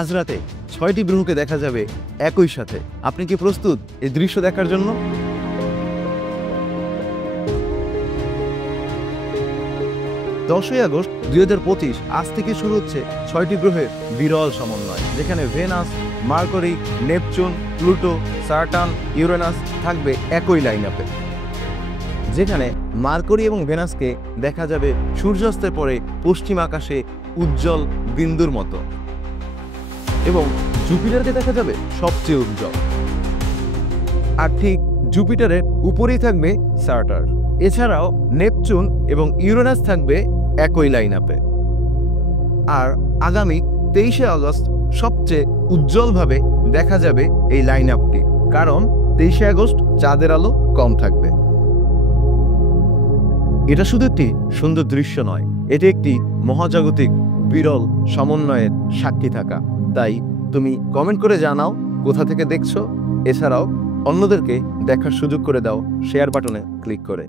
আজ রাতে 6টি গ্রহকে দেখা যাবে একই সাথে। আপনি কি প্রস্তুত এই দৃশ্য দেখার জন্য? 10ই আগস্ট 2025 আজ থেকে শুরু হচ্ছে 6টি গ্রহের বিরল সমন্বয়, যেখানে Venus, Mercury, Neptune, Pluto, Saturn, Uranus থাকবে একই লাইন আপে। যেখানে মার্করি এবং ভেনাসকে দেখা যাবে সূর্যাস্তের পরে পশ্চিম আকাশে উজ্জ্বল বিন্দুর মতো, এবং জুপিটারকে দেখা যাবে সবচেয়ে উজ্জ্বল। আর ঠিক জুপিটারের উপরেই থাকবে স্যাটার্ন। এছাড়াও নেপচুন এবং ইউরেনাস থাকবে একই লাইন আপে। আর আগামী 23শে আগস্ট সবচেয়ে উজ্জ্বলভাবে দেখা যাবে এই লাইন আপটি, কারণ 23শে আগস্ট চাঁদের আলো কম থাকবে। এটা শুধু একটি সুন্দর দৃশ্য নয়, এটি একটি মহাজাগতিক বিরল সমন্বয়ের সাক্ষী থাকা। তাই তুমি কমেন্ট করে জানাও কোথা থেকে দেখছো। এছাড়াও অন্যদেরকে দেখার সুযোগ করে দাও শেয়ার বাটনে ক্লিক করে।